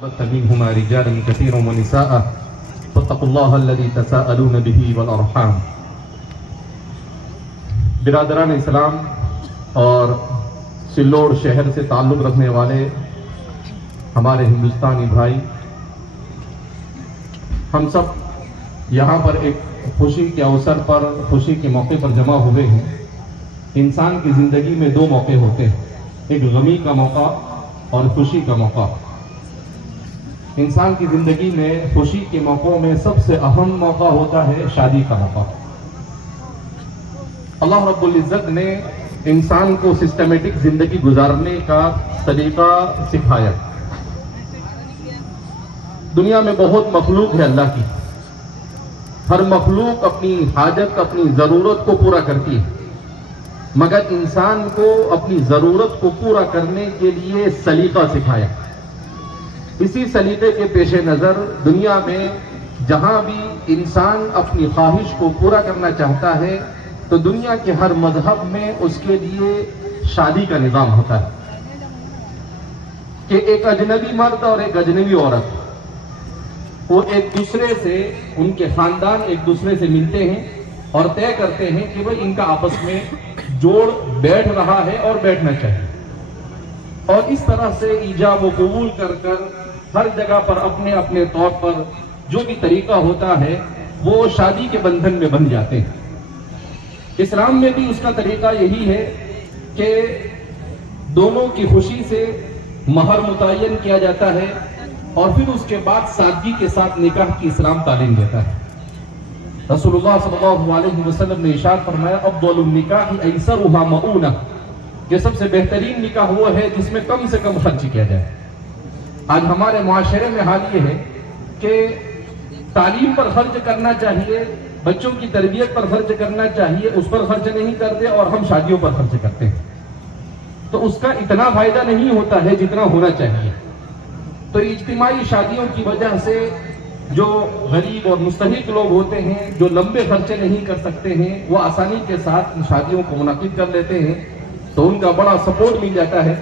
بث منهما رجالا كثيرا ونساء فاتقوا الله الذي تساءلون به والارحام. برادران اسلام اور سلوڑ شہر سے تعلق رکھنے والے ہمارے ہندوستانی بھائی، ہم سب یہاں پر ایک خوشی کے اوسر پر، خوشی کے موقع پر جمع ہوئے ہیں. انسان کی زندگی میں دو موقع ہوتے ہیں، ایک غمی کا موقع اور خوشی کا موقع. انسان کی زندگی میں خوشی کے موقعوں میں سب سے اہم موقع ہوتا ہے شادی کا موقع. اللہ رب العزت نے انسان کو سسٹمیٹک زندگی گزارنے کا طریقہ سکھایا. دنیا میں بہت مخلوق ہے اللہ کی، ہر مخلوق اپنی حاجت، اپنی ضرورت کو پورا کرتی ہے، مگر انسان کو اپنی ضرورت کو پورا کرنے کے لیے سلیقہ سکھایا. اسی سلیقے کے پیش نظر دنیا میں جہاں بھی انسان اپنی خواہش کو پورا کرنا چاہتا ہے تو دنیا کے ہر مذہب میں اس کے لیے شادی کا نظام ہوتا ہے کہ ایک اجنبی مرد اور ایک اجنبی عورت وہ ایک دوسرے سے، ان کے خاندان ایک دوسرے سے ملتے ہیں اور طے کرتے ہیں کہ بھئی ان کا آپس میں جوڑ بیٹھ رہا ہے اور بیٹھنا چاہیے. اور اس طرح سے ایجاب و قبول کر ہر جگہ پر اپنے اپنے طور پر جو بھی طریقہ ہوتا ہے وہ شادی کے بندھن میں بن جاتے ہیں. اسلام میں بھی اس کا طریقہ یہی ہے کہ دونوں کی خوشی سے مہر متعین کیا جاتا ہے اور پھر اس کے بعد سادگی کے ساتھ نکاح کی اسلام تعلیم دیتا ہے. رسول اللہ صلی اللہ علیہ وسلم نے ارشاد فرمایا افضل النکاح ایسرها مؤونہ، کہ سب سے بہترین نکاح وہ ہے جس میں کم سے کم خرچ کیا جائے. آج ہمارے معاشرے میں حال یہ ہے کہ تعلیم پر خرچ کرنا چاہیے، بچوں کی تربیت پر خرچ کرنا چاہیے، اس پر خرچ نہیں کرتے اور ہم شادیوں پر خرچ کرتے ہیں. تو اس کا اتنا فائدہ نہیں ہوتا ہے جتنا ہونا چاہیے. تو اجتماعی شادیوں کی وجہ سے جو غریب اور مستحق لوگ ہوتے ہیں، جو لمبے خرچے نہیں کر سکتے ہیں، وہ آسانی کے ساتھ شادیوں کو منعقد کر لیتے ہیں تو ان کا بڑا سپورٹ مل جاتا ہے.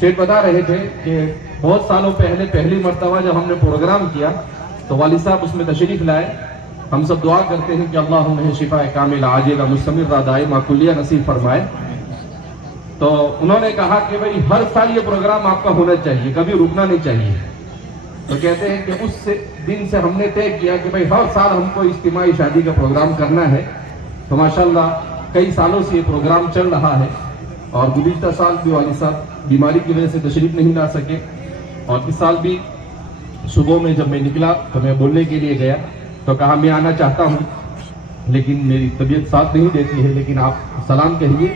سیٹ بتا رہے تھے کہ بہت سالوں پہلے پہلی مرتبہ جب ہم نے پروگرام کیا تو والد صاحب اس میں تشریف لائے. ہم سب دعا کرتے ہیں کہ اللہ انہیں شفاء کاملہ عاجلہ مستمرہ دائمہ کلیہ نصیب فرمائے. تو انہوں نے کہا کہ بھئی ہر سال یہ پروگرام آپ کا ہونا چاہیے، کبھی رکنا نہیں چاہیے. تو کہتے ہیں کہ اس دن سے ہم نے طے کیا کہ بھئی ہر سال ہم کو اجتماعی شادی کا پروگرام کرنا ہے. تو ماشاءاللہ کئی سالوں سے یہ پروگرام چل رہا ہے اور گزشتہ سال بھی والد صاحب بیماری کی وجہ سے تشریف نہیں لا سکے اور اس سال بھی صبح میں جب میں نکلا تو میں بولنے کے لیے گیا تو کہا میں آنا چاہتا ہوں لیکن میری طبیعت ساتھ نہیں دیتی ہے، لیکن آپ سلام کہیے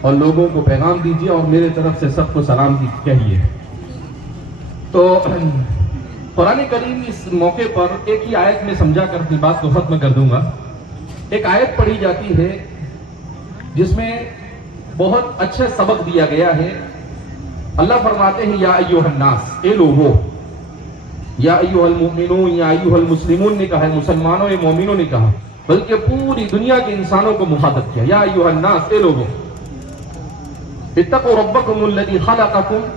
اور لوگوں کو پیغام دیجیے اور میرے طرف سے سب کو سلام کہیے. تو قرآن کریم اس موقع پر ایک ہی آیت میں سمجھا کر اپنی بات کو ختم کر دوں گا. ایک آیت پڑھی جاتی ہے جس میں بہت اچھا سبق دیا گیا ہے. اللہ فرماتے ہیں یا ایھا الناس، اے لوگو، یا ایھا المؤمنون، یا ایھا المسلمون نے کہا ہے، مسلمانوں اے مومنوں نے کہا، بلکہ پوری دنیا کے انسانوں کو مخاطب کیا. یا ایھا الناس، اے لوگو، اتقوا ربکم الذی خلقکم،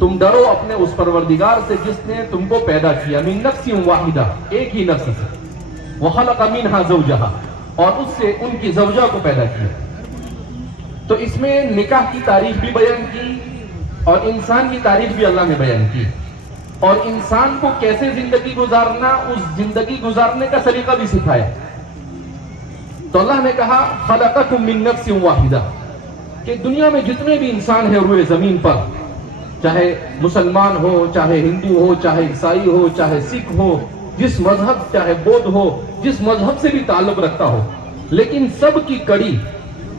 تم ڈرو اپنے اس پروردگار سے جس نے تم کو پیدا کیا، من نفس واحدہ، ایک ہی نفس سے، وخلق منہا زوجہا، اور اس سے ان کی زوجہ کو پیدا کیا. تو اس میں نکاح کی تعریف بھی بیان کی اور انسان کی تعریف بھی اللہ نے بیان کی اور انسان کو کیسے زندگی گزارنا، اس زندگی گزارنے کا سلیقہ بھی سکھایا. تو اللہ نے کہا خلقکم من نفس واحدہ، کہ دنیا میں جتنے بھی انسان ہیں روئے زمین پر، چاہے مسلمان ہو، چاہے ہندو ہو، چاہے عیسائی ہو، چاہے سکھ ہو، جس مذہب، چاہے بودھ ہو، جس مذہب سے بھی تعلق رکھتا ہو، لیکن سب کی کڑی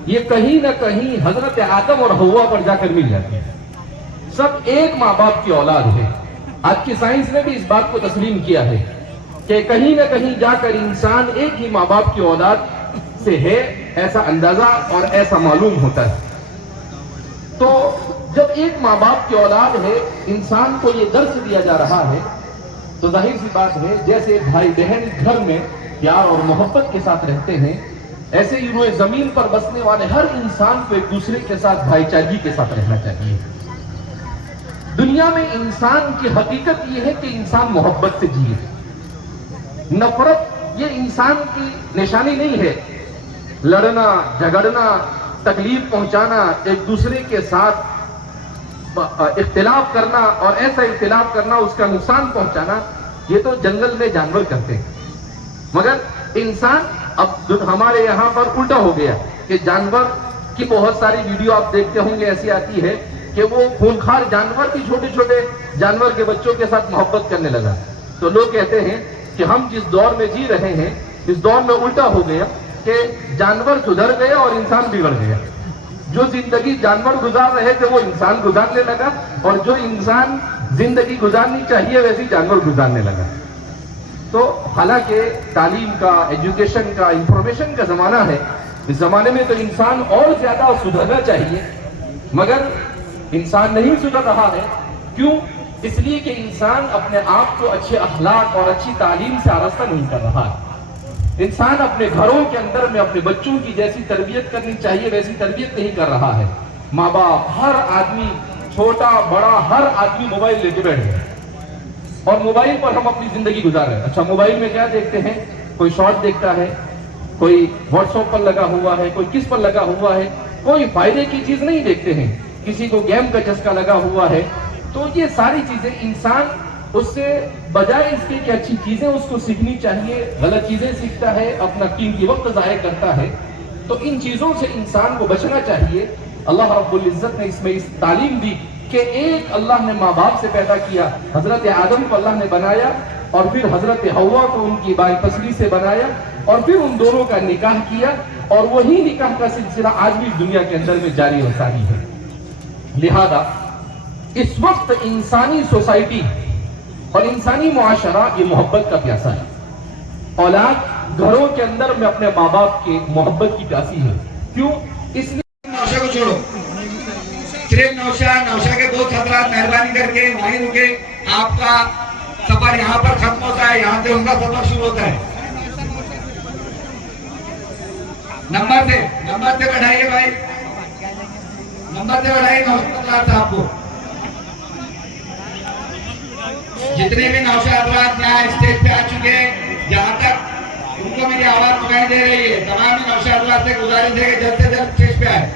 یہ کہیں نہ کہیں حضرت آدم اور حوا پر جا کر مل جاتی ہے. سب ایک ماں باپ کی اولاد ہے. آج کی سائنس نے بھی اس بات کو تسلیم کیا ہے کہ کہیں نہ کہیں جا کر انسان ایک ہی ماں باپ کی اولاد سے ہے، ایسا اندازہ اور ایسا معلوم ہوتا ہے. تو جب ایک ماں باپ کی اولاد ہے، انسان کو یہ درس دیا جا رہا ہے تو ظاہر سی بات ہے جیسے بھائی بہن گھر میں پیار اور محبت کے ساتھ رہتے ہیں، ایسے ہی روئے زمین پر بسنے والے ہر انسان کو ایک دوسرے کے ساتھ بھائی چارگی کے ساتھ رہنا چاہیے. دنیا میں انسان کی حقیقت یہ ہے کہ انسان محبت سے جیے. نفرت یہ انسان کی نشانی نہیں ہے. لڑنا جھگڑنا تکلیف پہنچانا ایک دوسرے کے ساتھ اختلاف کرنا اور ایسا اختلاف کرنا اس کا نقصان پہنچانا یہ تو جنگل میں جانور کرتے ہیں. مگر انسان اب ہمارے یہاں پر الٹا ہو گیا کہ جانور کی بہت ساری ویڈیو آپ دیکھتے ہوں گے ایسی آتی ہے کہ وہ خونخوار جانور بھی چھوٹے چھوٹے جانور کے بچوں کے ساتھ محبت کرنے لگا. تو لوگ کہتے ہیں کہ ہم جس دور میں جی رہے ہیں اس دور میں الٹا ہو گیا کہ جانور سدھر گئے اور انسان بگڑ گیا. جو زندگی جانور گزار رہے تھے وہ انسان گزارنے لگا اور جو انسان زندگی گزارنی چاہیے ویسی جانور گزارنے لگا. تو حالانکہ تعلیم کا ایجوکیشن کا انفارمیشن کا زمانہ ہے. اس زمانے میں تو انسان اور زیادہ سدھرنا چاہیے مگر انسان نہیں سدھر رہا ہے. کیوں؟ اس لیے کہ انسان اپنے آپ کو اچھے اخلاق اور اچھی تعلیم سے آراستہ نہیں کر رہا ہے. انسان اپنے گھروں کے اندر میں اپنے بچوں کی جیسی تربیت کرنی چاہیے ویسی تربیت نہیں کر رہا ہے. ماں باپ ہر آدمی چھوٹا بڑا ہر آدمی موبائل لے کے بیٹھ گئے اور موبائل پر ہم اپنی زندگی گزار رہے ہیں. اچھا موبائل میں کیا دیکھتے ہیں؟ کوئی شارٹ دیکھتا ہے, کوئی واٹس ایپ پر لگا ہوا ہے, کوئی کس پر لگا ہوا ہے. کوئی فائدے کی چیز نہیں دیکھتے ہیں. کسی کو گیم کا چسکا لگا ہوا ہے. تو یہ ساری چیزیں انسان اس سے بجائے اس کے کہ اچھی چیزیں اس کو سیکھنی چاہیے غلط چیزیں سیکھتا ہے, اپنا قیمتی وقت ضائع کرتا ہے. تو ان چیزوں سے انسان کو بچنا چاہیے. اللہ رب العزت نے اس میں اس تعلیم دی کہ ایک اللہ نے ماں باپ سے پیدا کیا, حضرت آدم کو اللہ نے بنایا اور پھر حضرت حوا کو ان کی بائیں پسلی سے بنایا اور پھر ان دونوں کا نکاح کیا اور وہی نکاح کا سلسلہ آج بھی دنیا کے اندر میں جاری و ساری ہے. لہذا اس وقت انسانی سوسائٹی اور انسانی معاشرہ یہ محبت کا پیاسا ہے. اولاد گھروں کے اندر میں اپنے ماں باپ کے محبت کی پیاسی ہے. کیوں؟ اس لیے نوشا کو چھوڑو, صرف نوشا کے دو حضرات مہربانی کر کے وہیں رکے. آپ کا سفر یہاں پر ختم ہوتا ہے, یہاں سے ان کا سفر شروع ہوتا ہے. نمبر سے بڑھائیے بھائی, نمبر سے بڑھائیے نوشا صاحب کو. جتنے بھی نوشا حضرات یہاں اسٹیج پہ آ چکے ہیں, جہاں تک ان کو میری آواز سنائی دے رہی ہے, تمام نوشا حضرات سے گزارش ہے کہ جلد سے جلد اسٹیج پہ آئے.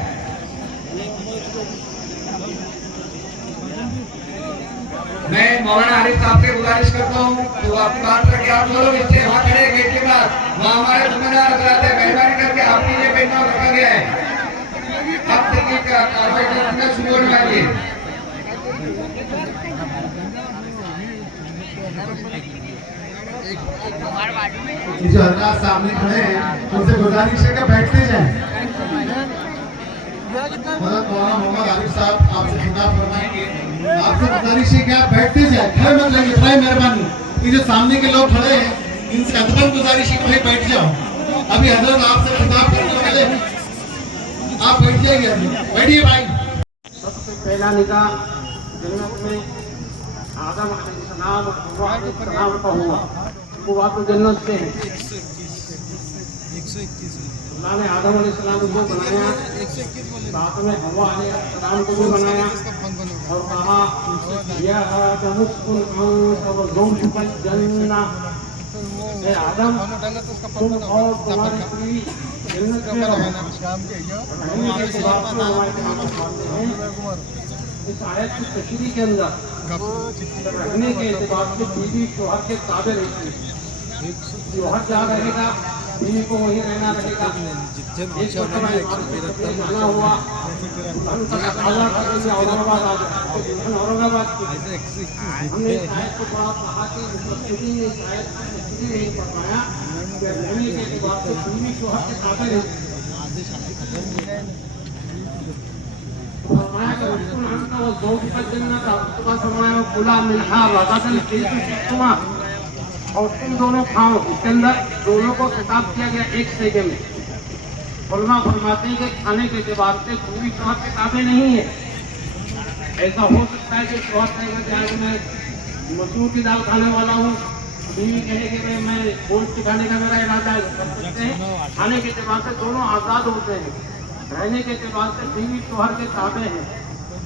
میں مولانا عارف صاحب سے گزارش کرتا ہوں تو آپ کی بات کر کے آپ لوگ اس سے وہاں کھڑے گیٹ کے بعد وہاں ہمارے ذمہ دار حضرات ہیں, مہربانی کر کے آپ کی یہ بیٹھنا رکھا گیا ہے. اب تک کی کاروائی شروع ہونے والی ہے. جو حضرات سامنے کھڑے ہیں ان سے گزارش ہے کہ بیٹھتے جائیں. حضرت مولانا محمد عارف صاحب آپ سے خطاب فرمائیں گے. آپ سے گزارش ہے کہ آپ بیٹھتے جائیں, کھڑے مت لگے, برائے مہربانی. یہ جو سامنے کے لوگ کھڑے ہیں ان سے ادباً گزارش ہے کہ بھائی بیٹھ جاؤ. ابھی حضرت آپ سے خطاب کرنے والے, آپ بیٹھ جائیں گے. بیٹھیے بھائی. سب سے پہلا نکاح جنت میں آدم علیہ السلام اور حوا علیہ السلام کا ہوا. وہ واقع جنت سے ہیں. اللہ نے آدم علیہ السلام کو بنایا, ساتھ میں حوا علیہ السلام کو بھی بنایا اور کہا یا آدم اسکن انت وزوجک الجنہ, اے آدم تم اور تمہاری بیوی جنت میں رہو. رہنے کے اعتبار سے ہمارے قیامت مانتے ہیں اس آیت کی تشریح کے اندر رہنے کے اعتبار سے بیوی شوہر کے تابع رہتی ہے. شوہر جہاں رہے گا بیوی کو وہیں رہنا رہے گا. ایک مرتبہ جانا ہوا, اللہ کا کہیں اورنگ آباد آ جائے, اورنگ آباد کی ہم نے اس آیت کو پڑھا, کہا کہ مفسرین نے اس آیت کی تشریح نہیں پڑھ پایا کہ رہنے کے اعتبار سے بیوی شوہر کے تابع رہتی ہے. فرمایا کہ اسکن انت وزوجک الجنہ, اس کے بعد فرمایا کلا منہا رغدا حیث شئتما, اور تم دونوں کھاؤ. اس کے اندر دونوں کو خطاب کیا گیا ایک سیگے میں. علماء فرماتے ہیں کہ کھانے کے اعتبار سے بیوی شوہر کے تابع نہیں ہے. ایسا ہو سکتا ہے کہ شوہر کہے گا کہ آج میں مسور کی دال کھانے والا ہوں, بیوی کہے کہ میں گوشت کھانے کا میرا ارادہ ہے. کر سکتے ہیں. کھانے کے اعتبار سے دونوں آزاد ہوتے ہیں. رہنے کے اعتبار سے بیوی شوہر کے تابع ہیں.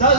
10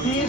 30